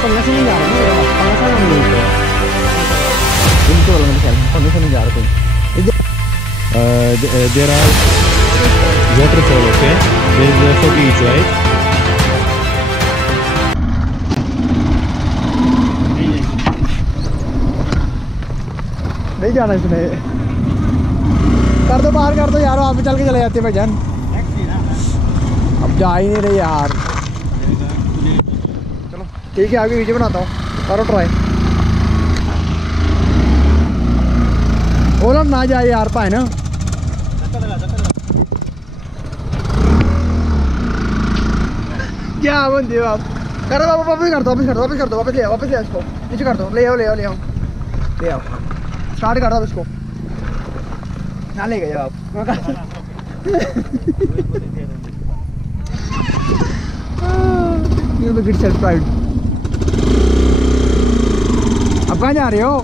Pangasinan जा रहे हैं Pangasinan नहीं है इनको वाला मैं Pangasinan जा रहे हैं there are waterfall, okay? There is for beach, right? नहीं जाना इसमें कर दो बाहर कर दो यार आप चल के चले जाते हैं भाईजान अब जा ही नहीं रहे यार चलो ठीक है आगे वीडियो बनाता हूँ करो ट्राई ओला ना जाए यार पाए ना क्या बंदे आप करो वापस कर दो वापस कर दो वापस कर दो वापस ले आओ इसको नीचे कर दो ले आओ स्टार्ट कर दो इसको ना ले गए आप You look satisfied. अब कहाँ जा रहे हो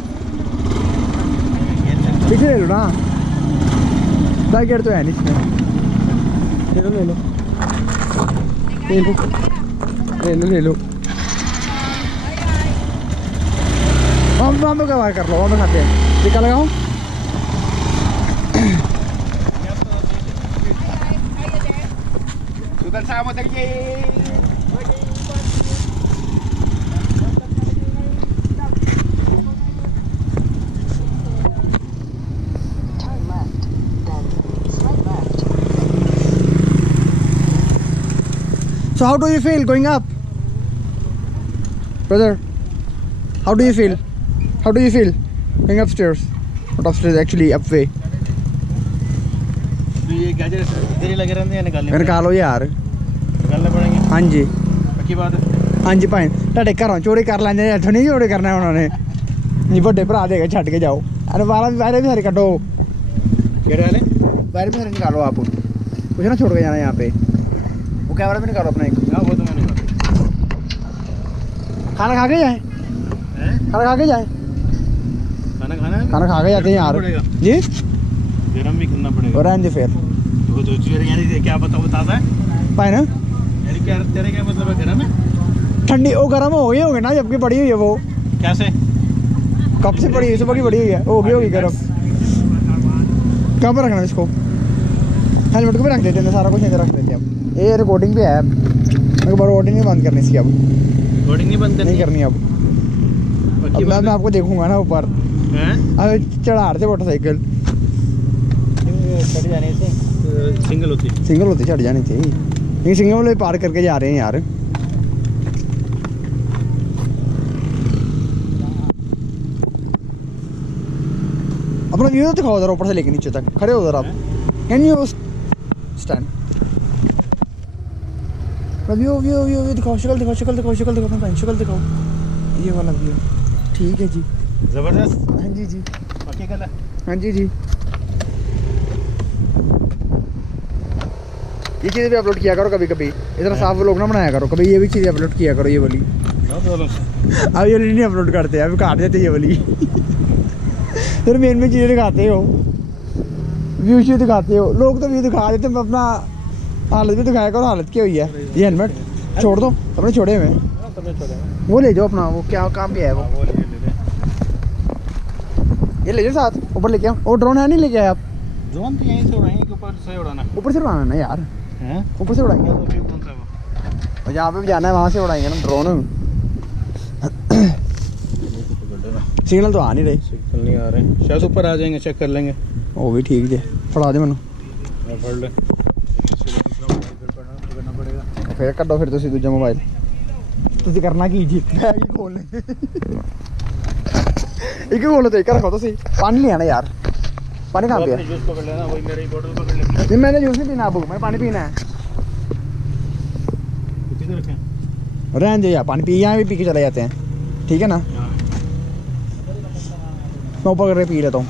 पीछे ले लो ना बैक गेट तो है नहीं इसमें ले लो हम तो क्या कर लो हम खाते हैं टीका लगाओ So how do you feel going up, brother? How do you feel? How do you feel going upstairs? Not upstairs, actually upway. ये गाजर तेरी लगे रहते हैं निकालो यार निकालने पड़ेंगे हाँ जी पक्की बात है हाँ जी भाई ਤੁਹਾਡੇ ਘਰੋਂ ਚੋਰੀ ਕਰ ਲੈਂਦੇ ਇੱਥੋਂ ਨਹੀਂ ਚੋਰੀ ਕਰਨਾ ਉਹਨਾਂ ਨੇ ਨਹੀਂ ਵੱਡੇ ਭਰਾ ਦੇ ਕੇ ਛੱਡ ਕੇ ਜਾਓ ਅਰੇ बाहर भी सारे ਕੱਢो ਕਿਹੜੇ वाले बाहर भी सारे निकालो आप कुछ ना छोड़ के जाना यहाँ पे वो कैमरा भी निकालो अपना एक हाँ वो तो मैंने खाना खा के जाए खाना खा के जाए खाना खा के जाते हैं यार जी गरम भी करना पड़ेगा और आएंगे फिर तो यानी क्या बताता है पाए ना यानी क्या तेरे क्या मतलब है गरम है ठंडी वो गर्म हो गई होगी ना जबकि पड़ी हुई है वो कैसे कब से पड़ी हुई सुबह की पड़ी हुई है होगी गर्म कहाँ पर रखना इसको हेलमेट को भी रख देते हैं सारा कुछ नहीं रख देते हम ये रिकॉर्डिंग भी है मेरे को रिकॉर्डिंग नहीं बंद करनी इसकी अब रिकॉर्डिंग नहीं बंद करनी अब मैं आपको देखूंगा ना ऊपर अब चढ़ा रहे थे मोटरसाइकिल सिंगल होती चढ़ जानी थी ये सिंगल वाले पार करके जा रहे हैं यार अपना व्यू तो दिखाओ उधर ऊपर से लेके नीचे तक खड़े हो उधर आप कैन यू स्टैंड व्यू दिखाओ शक्ल दिखाओ दिखाओ ये वाला व्यू ठीक है जी जबरदस्त हाँ जी पक्की गल है हाँ जी ये चीज़ें भी अपलोड किया करो कभी कभी इतना साफ लोग ना बनाया करो कभी ये भी चीज़ें अपलोड किया करो ये वाली अब ये नहीं अपलोड करते अभी काट देते ये वाली फिर मेन चीज़ें दिखाते हो व्यू दिखाते हो लोग तो व्यू दिखा देते हैं अपना हालत भी दिखाया करो हालत क्या हुई है ये हेलमेट छोड़ दो अपने छोड़े हुए वो ले जाओ अपना वो क्या काम भी है वो ये ले जाओ साथ ऊपर लेके आओ वो ड्रोन है नहीं लेके आए आप ड्रोन तो यहीं से उड़ाएंगे ऊपर से उड़ाना ना यार ऊपर से उड़ाएंगे और जहाँ पे भी जाना है वहाँ से उड़ाएंगे ना ड्रोन सिग्नल तो आ नहीं रहे सिग्नल नहीं आ रहे शायद ऊपर आ जाएंगे चेक कर लेंगे वो भी ठीक है फड़ा दे मैनू फड़ ले फिर कटो फिर तुम दूजा मोबाइल तुम करना की जी बैग ही खोलने एक खोलो तो एक रखो तो सही पानी ले आना यार पानी कहाँ पे है जूस पकड़ लेना वही मेरी बोतल पकड़ लेना नहीं मैंने जूस नहीं पीना अब मैं पानी पीना है कितने रखें रहने दो यार पानी पी यहाँ भी पी के चले जाते हैं ठीक है ना मैं ऊपर करके पी लेता हूँ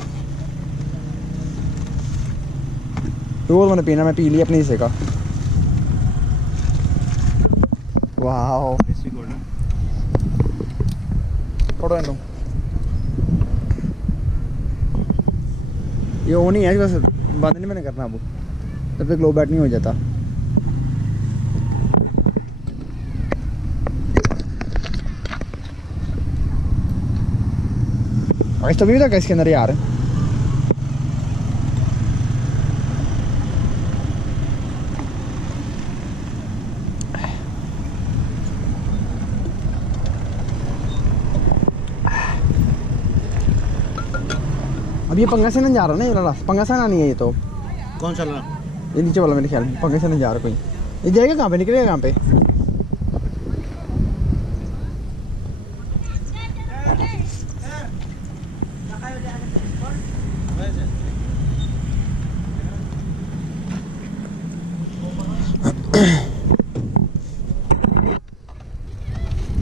रोज मैंने पीना मैं पी लिया अपने हिस्से का वाह फोटो लो ये वो नहीं है बस बंद नहीं मैंने करना अब तब तक लो बैट नहीं हो जाता तो भी था क्या इसके अंदर यार? अब ये पंगासिनन जा रहा है ना, ये वाला पंगासिनन नहीं है ये तो। कौन सा? ये नीचे वाला मेरे ख्याल में पंगासिनन जा रहा कोई। ये जाएगा कहाँ पे, निकलेगा कहाँ पे?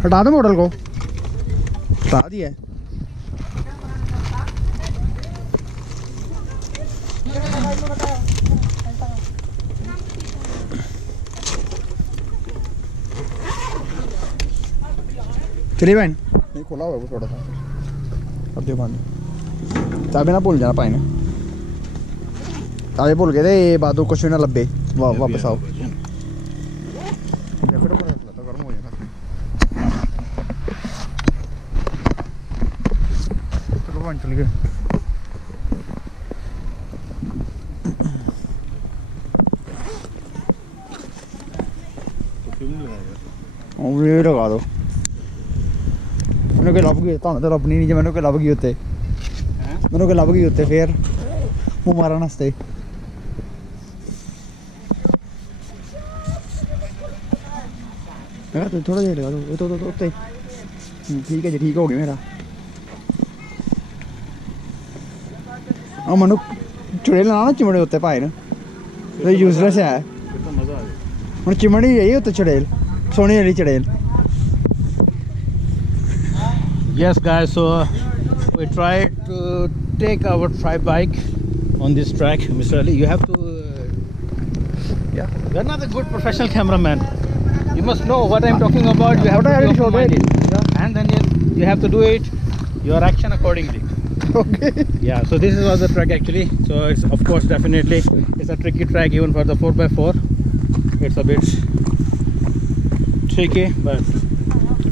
हटा दो मॉडल को, हटा दिया है। चलिए बहन, नहीं खोला हुआ वो थोड़ा सा, अब दे बंद। चाबी ना भूल जाना पाए ना, चाबी भूल गए थे बाद कुछ भी ना लब्बे। वापस आओ, गर्म हो जाएगा। चलो बहन चल गए। ये लगा दो, मैंने लभ गए तो लभ नहीं जो मैंने लभ गए उत्ते, मैंने लभ गए उत्ते फिर मुँह मारन वास्ते। थोड़ा देर लगा दो तो उत्ते। ठीक है जी, ठीक हो गया मेरा। और मनु चुड़ेल ना ना चिमड़े उत्ते पाए ना, यूजलेस है। हम चिमड़ी यही उत्ते चुड़ेल, सोने वाली चुड़ेल। Yes guys, so we tried to take our tri bike on this track. Mr. Ali, you have to yeah, you're not a good professional cameraman. You must know what I'm talking about. You have to be open-minded. Yeah. And then you have to do it your action accordingly. Okay. Yeah, so this was the track actually. So it's of course definitely it's a tricky track even for the 4x4. It's a bit tricky, but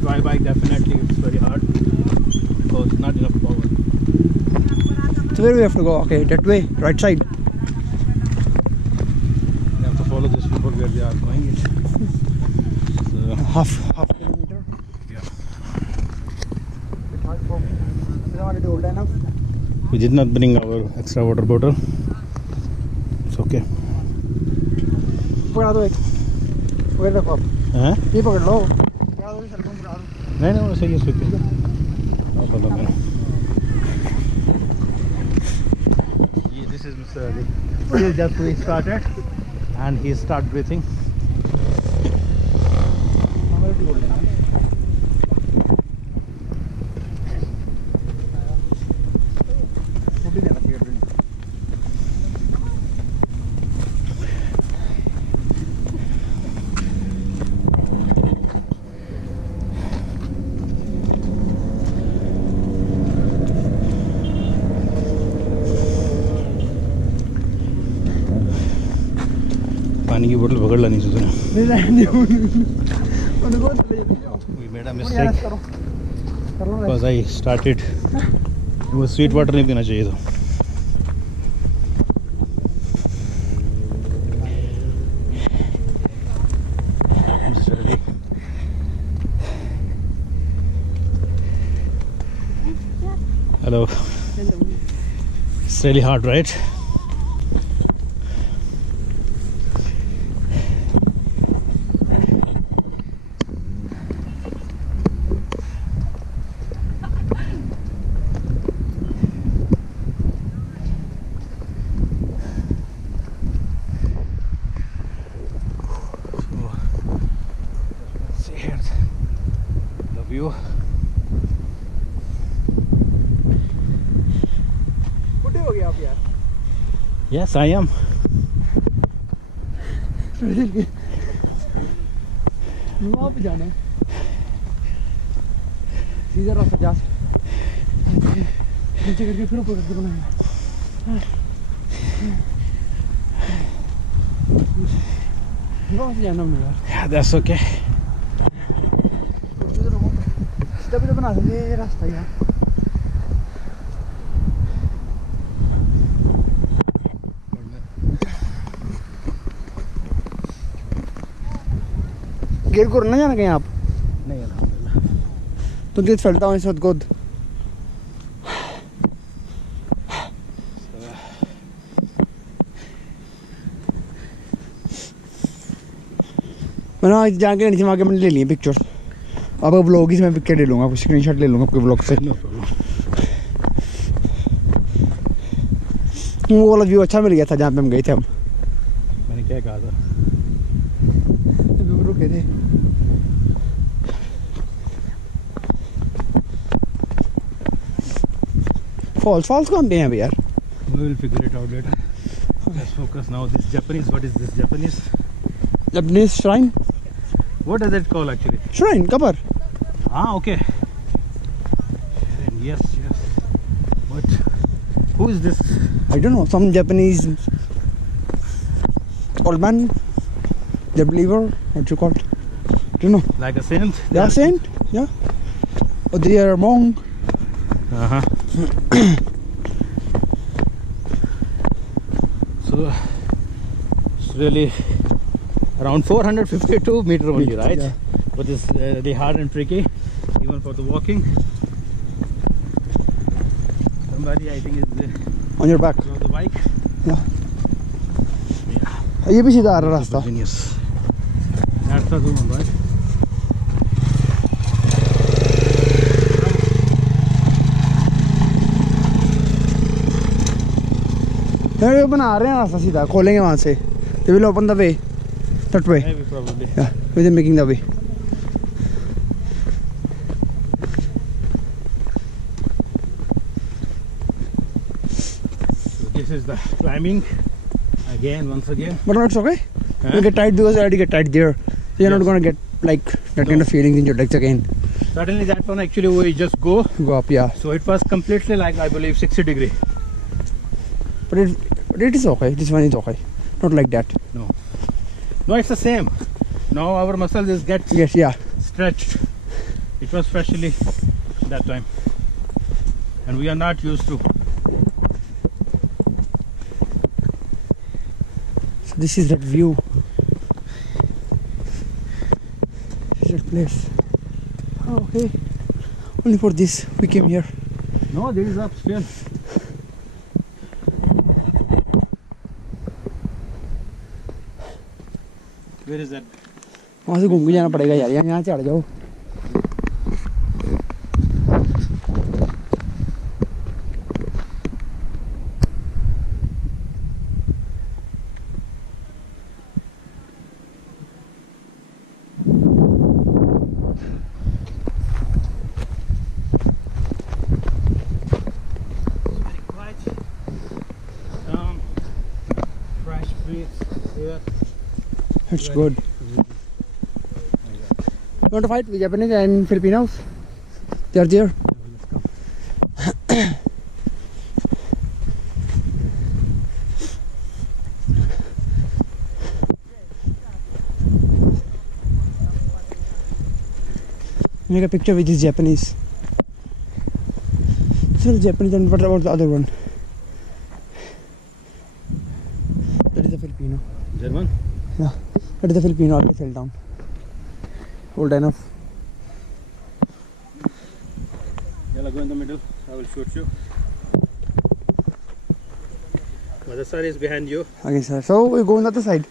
dry bike definitely it's very hard because not enough power. So where we have to go? Okay, that way, right side. We have to follow this river where we are going. It. So, half kilometer. Yeah. We did not bring our extra water bottle. It's okay. पकड़ा दो एक, पकड़ रखो आप। हाँ? ये पकड़ लो। नहीं नहीं वो सही है, सही है। No problem, man. This is Mr. Ali. He just started and he start breathing. पानी की बोतल पकड़ लानी चाहिए। We made a mistake because I started वो स्वीट वाटर नहीं पीना चाहिए था। Hello. It's really hard, right? Yes, I am. वहाँ पे जाना है, सीधा रास्ता जा, नीचे करके फिर ऊपर करके बनाएंगे। वहाँ से जाना हमने यार। Yeah, that's okay. सीधा भी तो बना सकते हैं ये रास्ता यार। गिर गुर ना जाना कहीं आप नहीं अल्हम्दुलिल्लाह तो किस फैलता हूँ इस वक्त खुद मैंने आज जाके नीचे आके मैंने ले लिए पिक्चर्स अब ब्लॉग ही से मैं पिक्चर ले लूँगा स्क्रीनशॉट ले लूँगा आपके ब्लॉग से नो प्रॉब्लम वो वाला व्यू अच्छा मिल गया था जहाँ पे हम गए थे हम मैंने क्या कहा था रुके थे फॉल्स कहाँ पे हैं अभी यार we will figure it out later let's focus now this Japanese what is this Japanese shrine what does it call actually shrine cover okay yes but who is this I don't know some Japanese old man the believer what you call it don't know like a saint they are saint yeah or they are monk so it's really around 452 meter only right yeah. but it's really hard and tricky even for the walking somebody I think is on your back on the bike yeah ये भी सीधा आ रहा रास्ता genius that's the one right ये बना रहे हैं रास्ता सीधा खोलेंगे वहाँ से they will open the way that way maybe probably yeah we are making the way so this is the climbing again once again but no, it's okay you get tight because you already get tight there so you're not gonna get like that kind of feelings in your legs again certainly that one actually we just go up yeah so it was completely like I believe 60 degree but it is okay this one is okay not like that no it's the same now our muscles is yes yeah stretched it was freshly that time and we are not used to so this is that view this is that place oh, okay only for this we came here no there is upstairs where is that वहाँ से घूम के जाना पड़ेगा यार यहाँ चढ़ जाओ fresh breeze here it's good you want to fight with Japanese and Filipinos they are there make a picture with this Japanese so the Japanese and what about the other one that is the Filipino German yeah that is the Filipino already fell down old enough Yalla, go in the middle I will shoot you Mother side is behind you okay sir so we go on the other side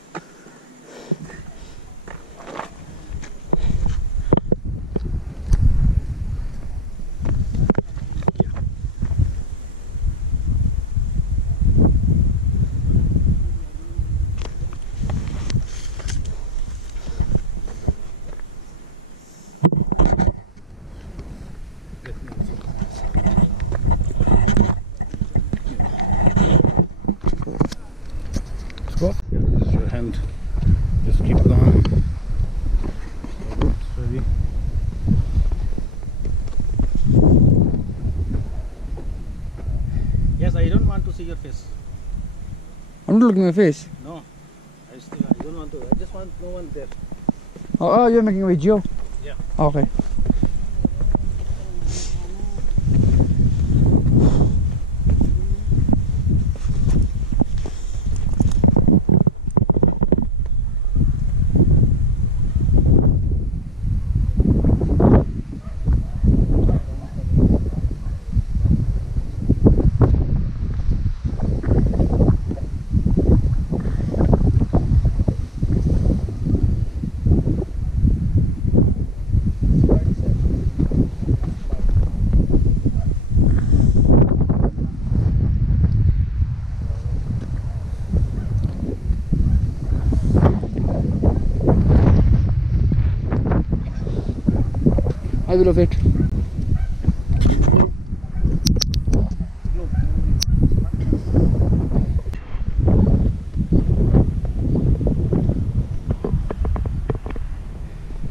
go your hand just keep going ready yes I don't want to see your face I'm not looking at my face no I don't want to I just want no one there oh you're making a video yeah okay I will love it.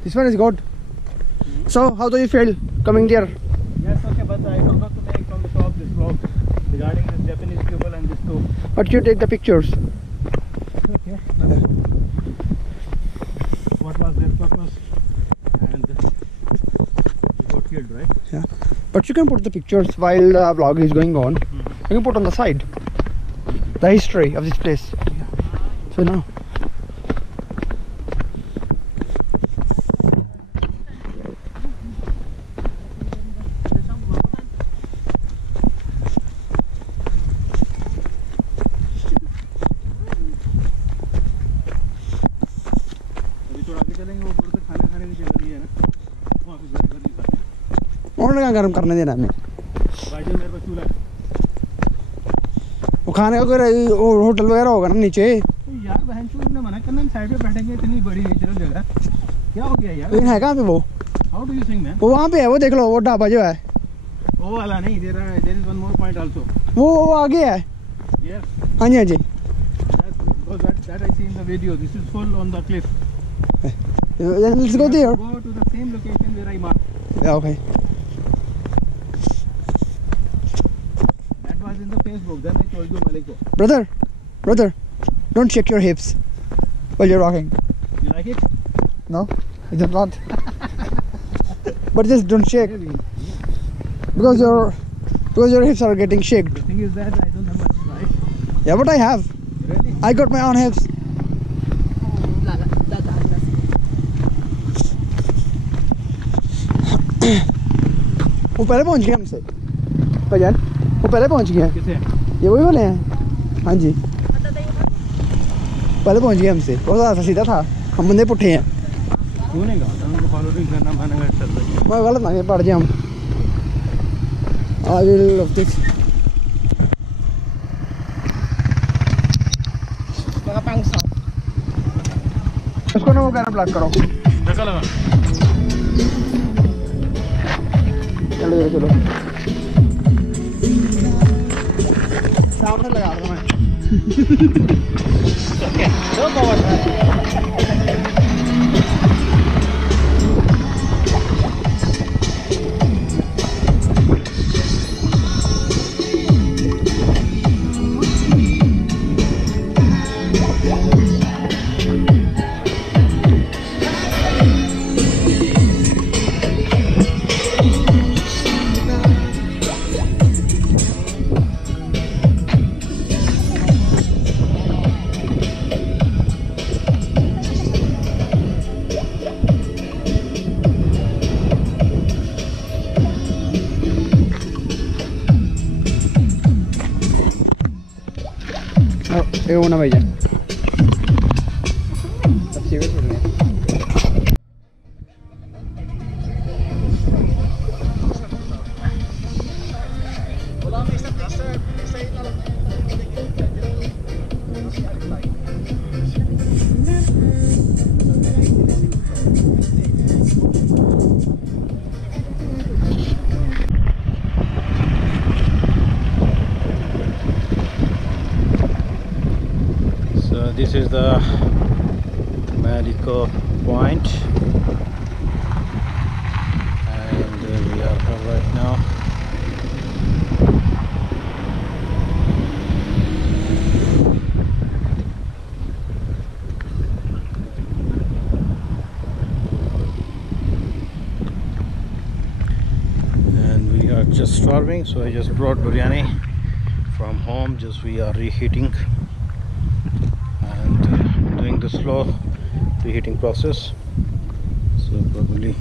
This one is good. So, how do you feel coming there? Yes, okay, but I forgot to make from the top this vlog regarding this Japanese people and this too. But you take the pictures. Okay. What was their purpose? And they got killed, right? Yeah. But you can put the pictures while the vlog is going on. You can put on the side the history of this place. So now. और गर्म करने देना हमें वो खाने का कोई hotel वगैरह होगा ना नीचे यार बहनचोद ने मना करना साइड पे बैठेंगे इतनी बड़ी नेचुरल जगह क्या हो गया यार लेकिन है कहाँ पे वो how do you think man वो वहाँ पे है वो देख लो वो ढाबा जो है वो वाला नहीं there is one more point also वो आगे है यस हाँ जी हाँ जी that I see in the video this is full on the cliff let's go there go to the same location where I marked yeah okay that was in the Facebook then I told you Malico brother don't shake your hips while you're walking you like it no it's not but just don't shake because your hips are getting shaken the thing is that I don't have much right yeah but I have really I got my own hips वो पहले पहुंच गए हमसे भजन वो पहले पहुंच गए किसे ये वही वाले हैं हाँ जी पहले पहुंच गए हमसे वो ज़्यादा सीधा था हम बंदे पुट्ठे हैं क्यों नहीं गाता उनको फॉलो नहीं करना मानेगा चल मैं गलत ना पड़ जाए हम I will love this उसको ना वो कहना ब्लॉक करो धक्का लगा चलो चलो सामने लगा रहा मैं दो पावर वो ना भैया सब सीरियस हो रहे हैं This is the Malico Point and we are here right now. And we are just starving, so I just brought biryani from home. Just we are reheating and doing the slow reheating process, so probably